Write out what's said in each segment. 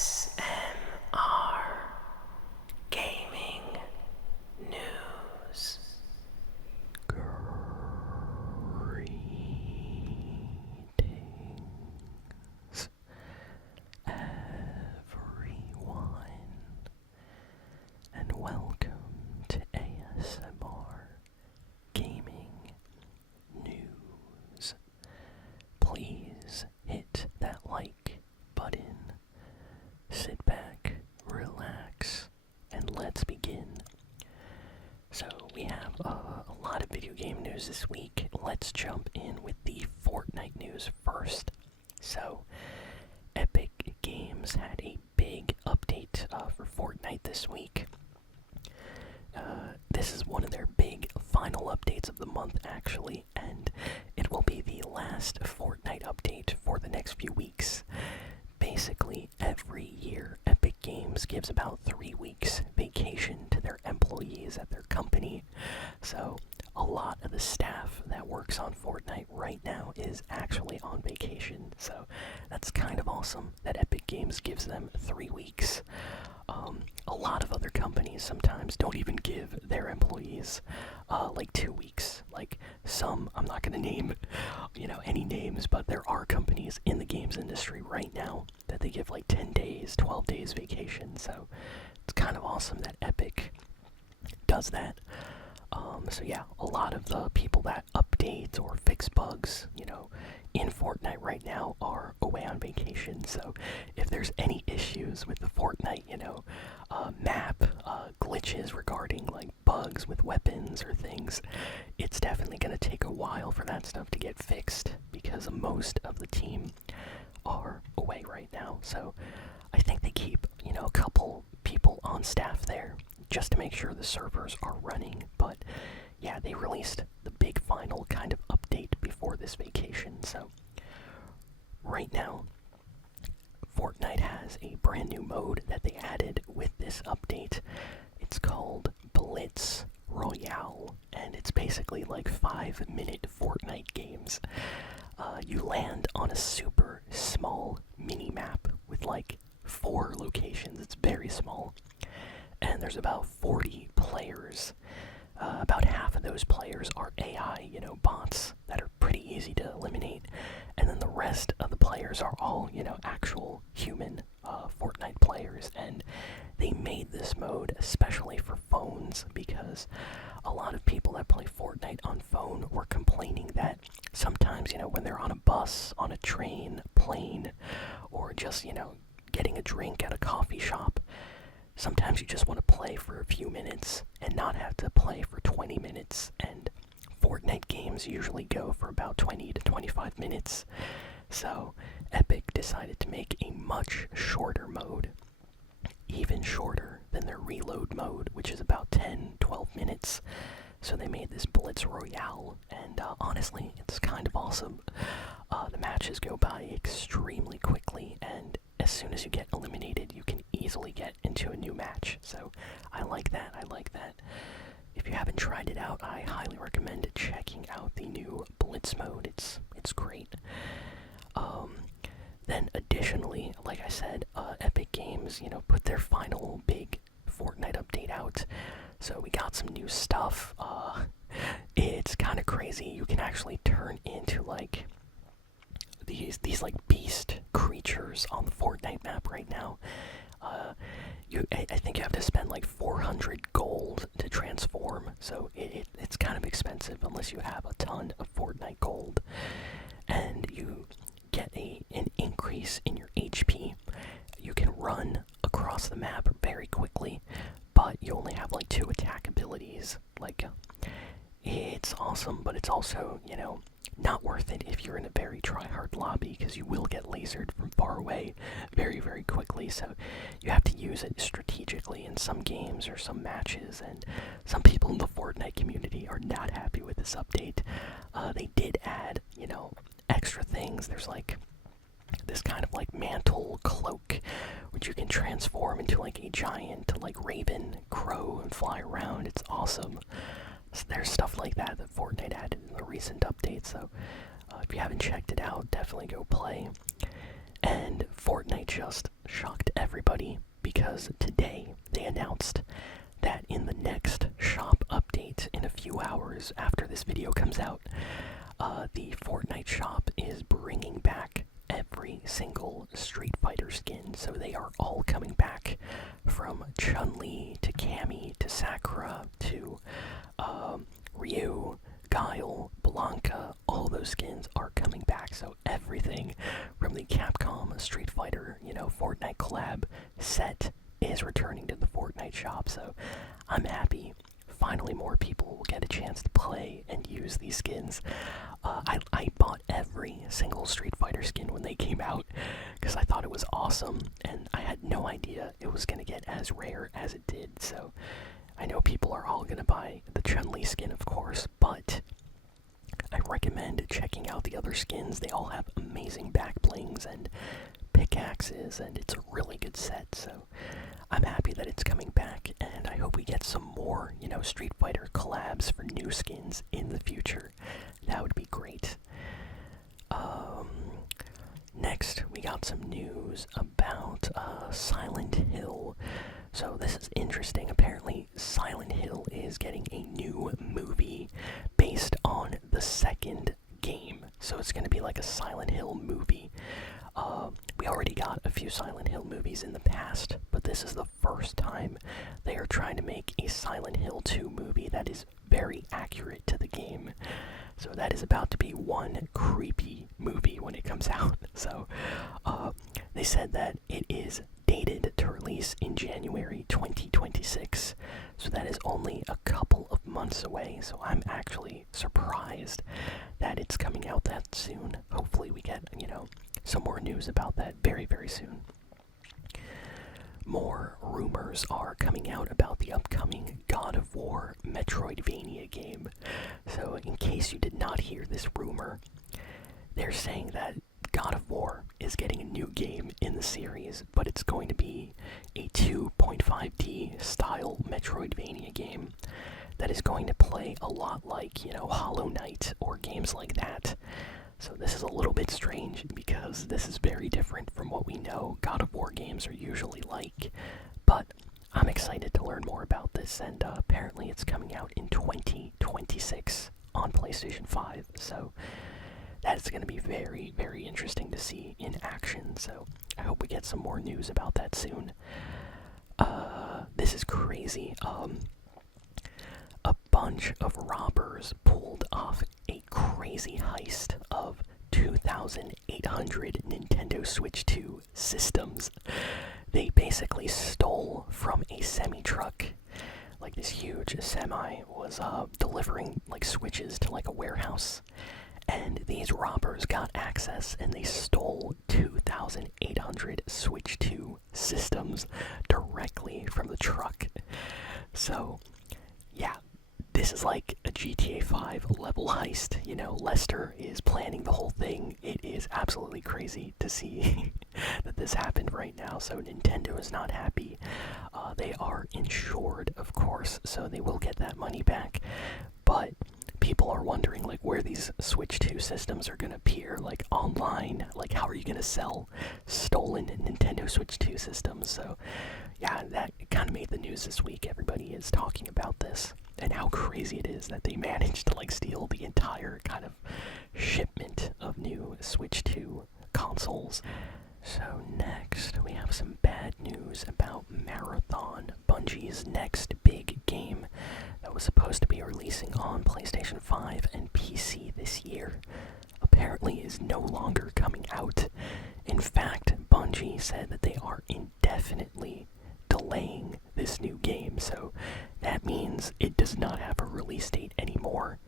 ASMR Gaming News. Greetings, everyone, and welcome to ASMR Gaming News. Please hit that like button, sit back, relax, and let's begin. So we have a lot of video game news this week. Let's jump in with the Fortnite news first. So Epic Games had a big update for Fortnite this week. This is one of their big final updates of the month, actually, and it will be the last Fortnite update for the next few weeks. Basically, every year, Epic Games gives about 3 weeks vacation to their employees at their company. So, a lot of the staff that works on Fortnite right now is actually on vacation. So, that's kind of awesome that Epic Games gives them 3 weeks. A lot of other companies sometimes don't even give their employees like 2 weeks. Like some, I'm not going to name, any names, but there are companies in the games industry right now that they give like 10 days, 12 days vacation. So it's kind of awesome that Epic does that. So yeah, a lot of the people that update or fix bugs, in Fortnite right now are away on vacation. So if there's any issues with the Fortnite, map, glitches regarding like bugs with weapons or things, it's definitely going to take a while for that stuff to get fixed because most of the team are away right now. So I think they keep, a couple people on staff there just to make sure the servers are running. But yeah, they released the big final kind of update before this vacation. So right now, Fortnite has a brand new mode that they added with this update. It's called Blitz Royale, and it's basically like 5-minute Fortnite games. You land on a super small mini-map with like 4 locations. It's very small. And there's about 40 players. About half of those players are AI, bots that are pretty easy to eliminate. And then the rest of the players are all, actual human Fortnite players. And they made this mode especially for phones because a lot of people that play Fortnite on phone were complaining that sometimes, when they're on a bus, on a train, plane, or just, getting a drink at a coffee shop, sometimes you just want to play for a few minutes and not have to play for 20 minutes. And Fortnite games usually go for about 20 to 25 minutes. So Epic decided to make a much shorter mode, even shorter than their reload mode, which is about 10-12 minutes. So they made this Blitz Royale, and honestly, it's kind of awesome. The matches go by extremely quickly, and as soon as you get eliminated, you can easily get into a new match. So I like that. If you haven't tried it out, I highly recommend checking out the new Blitz mode. It's great. Then additionally, like I said, Epic Games, put their final big Fortnite update out. So we got some new stuff. It's kind of crazy. You can actually turn into like these like beast creatures on the Fortnite map right now. I think you have to spend like 400 gold to transform, so it's kind of expensive unless you have a ton of Fortnite gold. And you get an increase in your HP. You can run across the map very quickly, but you only have like 2 attack abilities. It's awesome, but it's also, not worth it if you're in a very try-hard lobby because you will get lasered from far away very, very quickly. So you have to use it strategically in some games or some matches, and some people in the Fortnite community are not happy with this update. They did add, extra things. There's like this kind of like mantle cloak which you can transform into like a giant like raven crow and fly around. It's awesome. So there's stuff like that Fortnite added in the recent update, so if you haven't checked it out, definitely go play. And Fortnite just shocked everybody, because today they announced that in the next shop update in a few hours after this video comes out, the Fortnite shop is bringing back every single Street Fighter skin. So they are all coming back, from Chun-Li to Cammy to Sakura to Ryu, Guile, Blanca. All those skins are coming back. So everything from the Capcom Street Fighter, Fortnite collab set is returning to the Fortnite shop. So I'm happy. Finally, more people will get a chance to play and use these skins. I bought every single Street Fighter skin when they came out because I thought it was awesome, and I had no idea it was going to get as rare as it did. So I know people are all going to buy the Chun-Li skin, of course, but I recommend checking out the other skins. They all have amazing back blings and pickaxes, and it's a really good set. So I'm happy that it's coming back, and I hope we get some more, Street Fighter collabs for new skins in the future. That would be great. Next, we got some news about Silent Hill. So this is interesting. Apparently, Silent Hill is getting a new movie based on the second game. So it's going to be like a Silent Hill movie. We already got a few Silent Hill movies in the past, but this is the first time they are trying to make a Silent Hill 2 movie that is very accurate to the game. So that is about to be one creepy movie when it comes out. So they said that it is dated to release in January 2026. So that is only a couple of months away. So I'm actually surprised that it's coming out that soon. Hopefully we get, some more news about that very, very soon. More rumors are coming out about the upcoming God of War Metroidvania game. So in case you did not hear this rumor, they're saying that God of War is getting a new game in the series, but it's going to be a 2.5D style Metroidvania game that is going to play a lot like, Hollow Knight or games like that. So this is a little bit strange because this is very different from what we know God of War games are usually like. But I'm excited to learn more about this, and apparently it's coming out in 2026 on PlayStation 5. So that's going to be very, very interesting to see in action. So I hope we get some more news about that soon. This is crazy. A bunch of robbers pulled off a crazy heist of 2,800 Nintendo Switch 2 systems. They basically stole from a semi-truck. Like, this huge semi was delivering Switches to a warehouse. And these robbers got access and they stole 2,800 Switch 2 systems directly from the truck. So, yeah, this is like a GTA 5 level heist. Lester is planning the whole thing. It is absolutely crazy to see that this happened right now. So Nintendo is not happy. They are insured, of course, so they will get that money back. But people are wondering where these Switch 2 systems are going to appear, online. How are you going to sell stolen Nintendo Switch 2 systems? So yeah, that kind of made the news this week. Everybody is talking about this and how crazy it is that they managed to steal the entire kind of shipment of new Switch 2 consoles. So next, we have some bad news about Marathon, Bungie's next big game that was supposed to be releasing on PlayStation 5 and PC this year. Apparently is no longer coming out. In fact, Bungie said that they are indefinitely delaying this new game, so that means it does not have a release date anymore,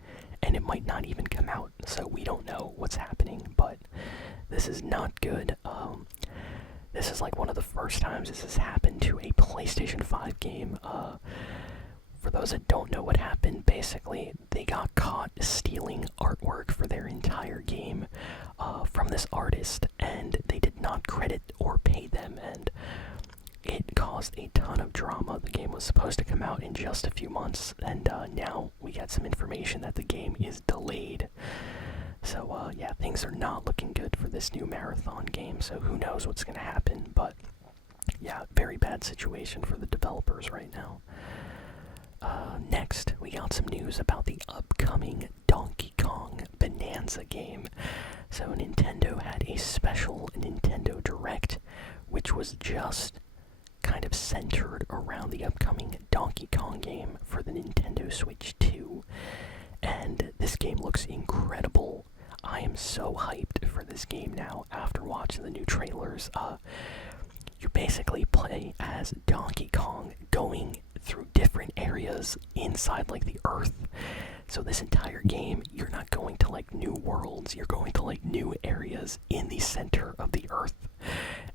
and it might not even come out, so we don't know what's happening, but this is not good. This is one of the first times this has happened to a PlayStation 5 game. For those that don't know what happened, basically, they got caught stealing artwork for their entire game from this artist, and they did not credit or pay them, and it caused a ton of drama. The game was supposed to come out in just a few months, and now we got some information that the game is delayed. So, yeah, things are not looking good for this new Marathon game, so who knows what's going to happen, but Yeah, very bad situation for the developers right now. Next, we got some news about the upcoming Donkey Kong Bananza game. So Nintendo had a special Nintendo Direct, which was just kind of centered around the upcoming Donkey Kong game for the Nintendo Switch 2. And this game looks incredible. I am so hyped for this game now after watching the new trailers. You basically play as Donkey Kong going through different areas inside like the earth. So this entire game, you're not going to like new worlds, you're going to like new areas in the center of the earth.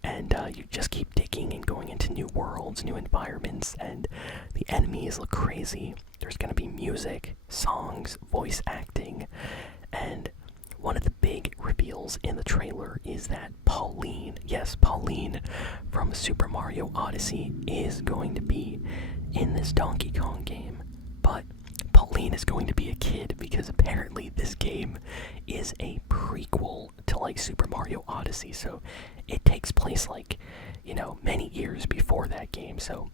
And you just keep digging and going into new worlds, new environments, and the enemies look crazy. There's gonna be music, songs, voice acting, and one of the big reveals in the trailer is that Pauline, yes, Pauline from Super Mario Odyssey is going to be in this Donkey Kong game. But Pauline is going to be a kid because apparently this game is a prequel to like Super Mario Odyssey. So it takes place like, many years before that game. So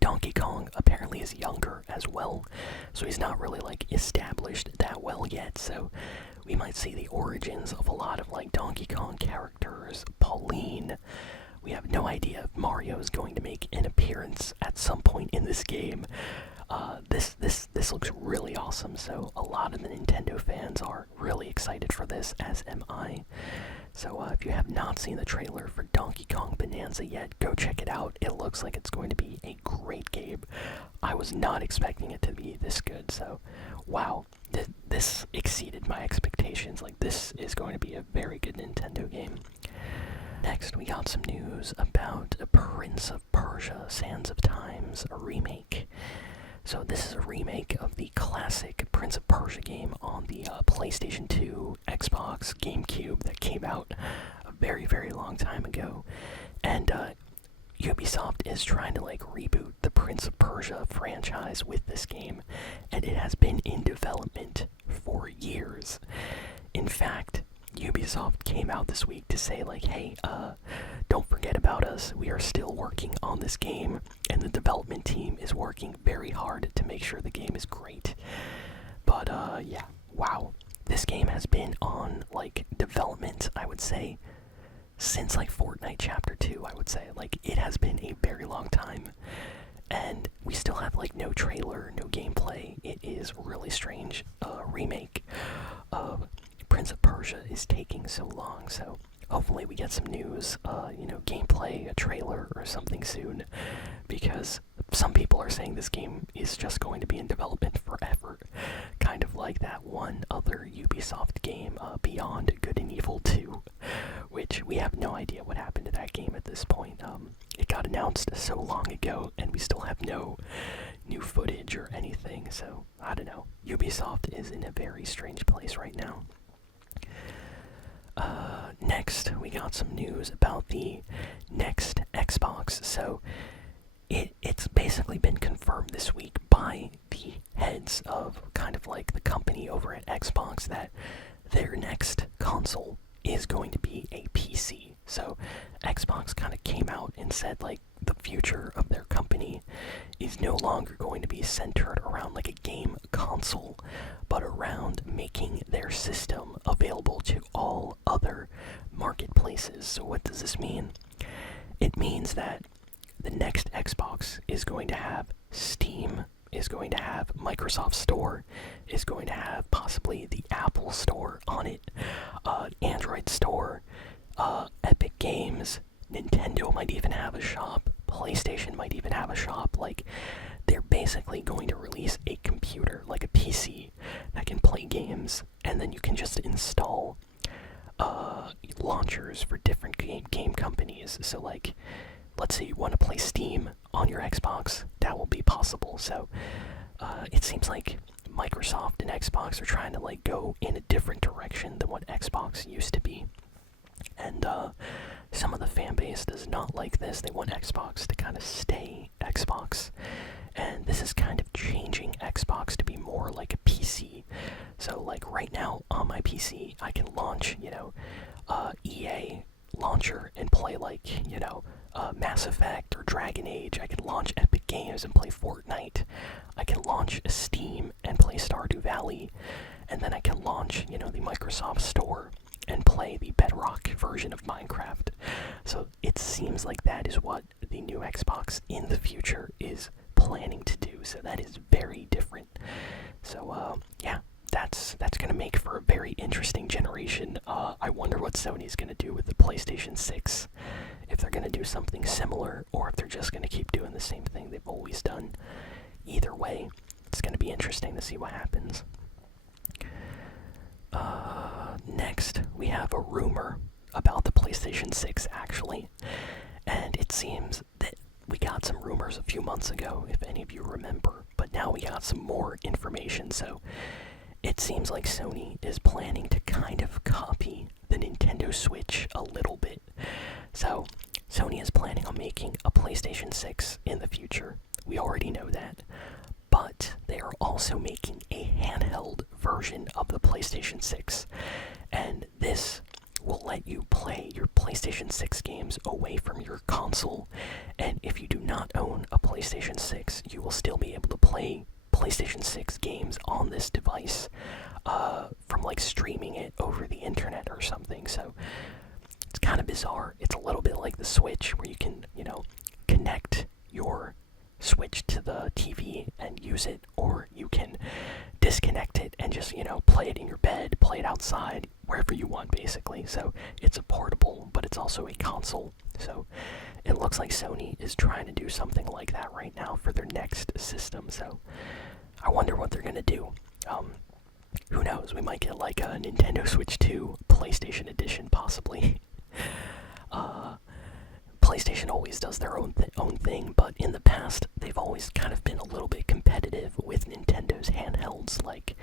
Donkey Kong apparently is younger as well. So he's not really like established that well yet. So we might see the origins of a lot of like Donkey Kong characters. Pauline. We have no idea if Mario is going to make an appearance at some point in this game. This looks really awesome. So a lot of the Nintendo fans are really excited for this, as am I. So if you have not seen the trailer for Donkey Kong Bananza yet, go check it out. It looks like it's going to be a great game. I was not expecting it to be this good, so wow, this exceeded my expectations. Like, this is going to be a very good Nintendo game. Next, we got some news about a Prince of Persia: Sands of Times, a remake. So this is a remake of the classic Prince of Persia game on the PlayStation 2, Xbox, GameCube that came out a very, very long time ago. And Ubisoft is trying to like reboot the Prince of Persia franchise with this game, and it has been in development for years. In fact, Ubisoft came out this week to say like, hey, don't forget about us. We are still working on this game, and the development team is working very hard to make sure the game is great. But yeah, wow. This game has been on like development, I would say, since like Fortnite Chapter 2, I would say. Like, it has been a very long time. And we still have like no trailer, no gameplay. It is really strange. Remake of Prince of Persia is taking so long, so hopefully we get some news, gameplay, a trailer or something soon, because some people are saying this game is just going to be in development forever, kind of like that one other Ubisoft game, Beyond Good and Evil 2, which we have no idea what happened to that game at this point. It got announced so long ago, and we still have no new footage or anything, so I don't know. Ubisoft is in a very strange place right now. Next, we got some news about the next Xbox. So, it's basically been confirmed this week by the heads of kind of like the company over at Xbox that their next console is going to be a PC. So, Xbox kind of came out and said like the future of their company is no longer going to be centered around like a game console, but around making their system available to all other marketplaces. So what does this mean? It means that the next Xbox is going to have Steam, is going to have Microsoft Store, is going to have possibly the Apple Store on it, Android Store, Epic Games, Nintendo might even have a shop, PlayStation might even have a shop. Like, they're basically going to release a computer, like a PC, that can play games, and then you can just install launchers for different game companies. So like, let's say you want to play Steam on your Xbox, that will be possible. So it seems like Microsoft and Xbox are trying to like go in a different direction than what Xbox used to be. And some of the fan base does not like this. They want Xbox to kind of stay Xbox. And this is kind of changing Xbox to be more like a PC. So like right now on my PC, I can launch, EA launcher and play like, Mass Effect or Dragon Age. I can launch Epic Games and play Fortnite. I can launch Steam and play Stardew Valley. And then I can launch, the Microsoft Store and play the Bedrock version of Minecraft. So it seems like that is what the new Xbox in the future is planning to do. So that is very different. So yeah, that's gonna make for a very interesting generation. I wonder what Sony's gonna do with the PlayStation 6. If they're gonna do something similar, or if they're just gonna keep doing the same thing they've always done. Either way, it's gonna be interesting to see what happens. Next, we have a rumor about the PlayStation 6, actually. And it seems that we got some rumors a few months ago, if any of you remember. But now we got some more information, so it seems like Sony is planning to kind of copy the Nintendo Switch a little bit. So, Sony is planning on making a PlayStation 6 in the future. We already know that. But they are also making a handheld version of the PlayStation 6. And this will let you play your PlayStation 6 games away from your console. And if you do not own a PlayStation 6, you will still be able to play PlayStation 6 games on this device from like streaming it over the internet or something. So it's kind of bizarre. It's a little bit like the Switch, where you can, connect your Switch to the TV and use it, or you can disconnect it and just, play it in your bed, play it outside, wherever you want, basically. So it's a portable, but it's also a console. So it looks like Sony is trying to do something like that right now for their next system. So I wonder what they're gonna do. Who knows? We might get like a Nintendo Switch 2 PlayStation Edition, possibly. PlayStation always does their own thing, but in the past, they've always kind of been a little bit competitive with Nintendo's handhelds. Like,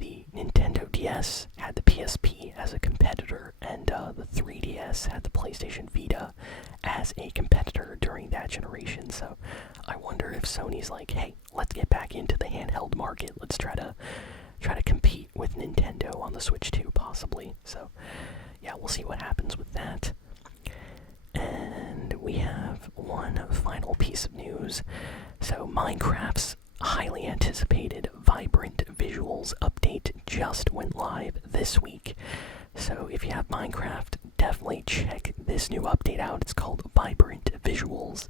the Nintendo DS had the PSP as a competitor, and the 3DS had the PlayStation Vita as a competitor during that generation. So I wonder if Sony's like, hey, let's get back into the handheld market. Let's try to compete with Nintendo on the Switch 2, possibly. So yeah, we'll see what happens with that. And we have one final piece of news. So Minecraft's highly anticipated Vibrant Visuals update just went live this week. So if you have Minecraft, definitely check this new update out. It's called Vibrant Visuals.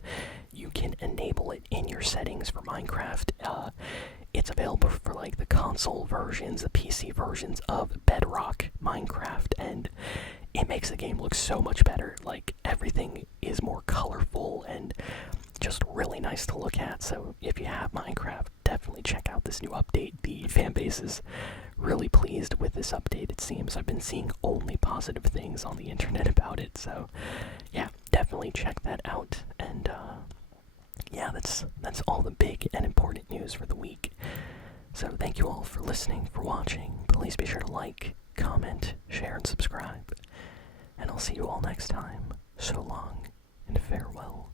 You can enable it in your settings for Minecraft. It's available for like the console versions, the PC versions of Bedrock Minecraft, and it makes the game look so much better. Like, everything is more colorful and just really nice to look at. So if you have Minecraft, definitely check out this new update. The fanbase is really pleased with this update, it seems. I've been seeing only positive things on the internet about it. So yeah, definitely check that out. And yeah, that's all the big and important news for the week. So thank you all for listening, for watching. Please be sure to like, comment, share, and subscribe. And I'll see you all next time. So long, and farewell.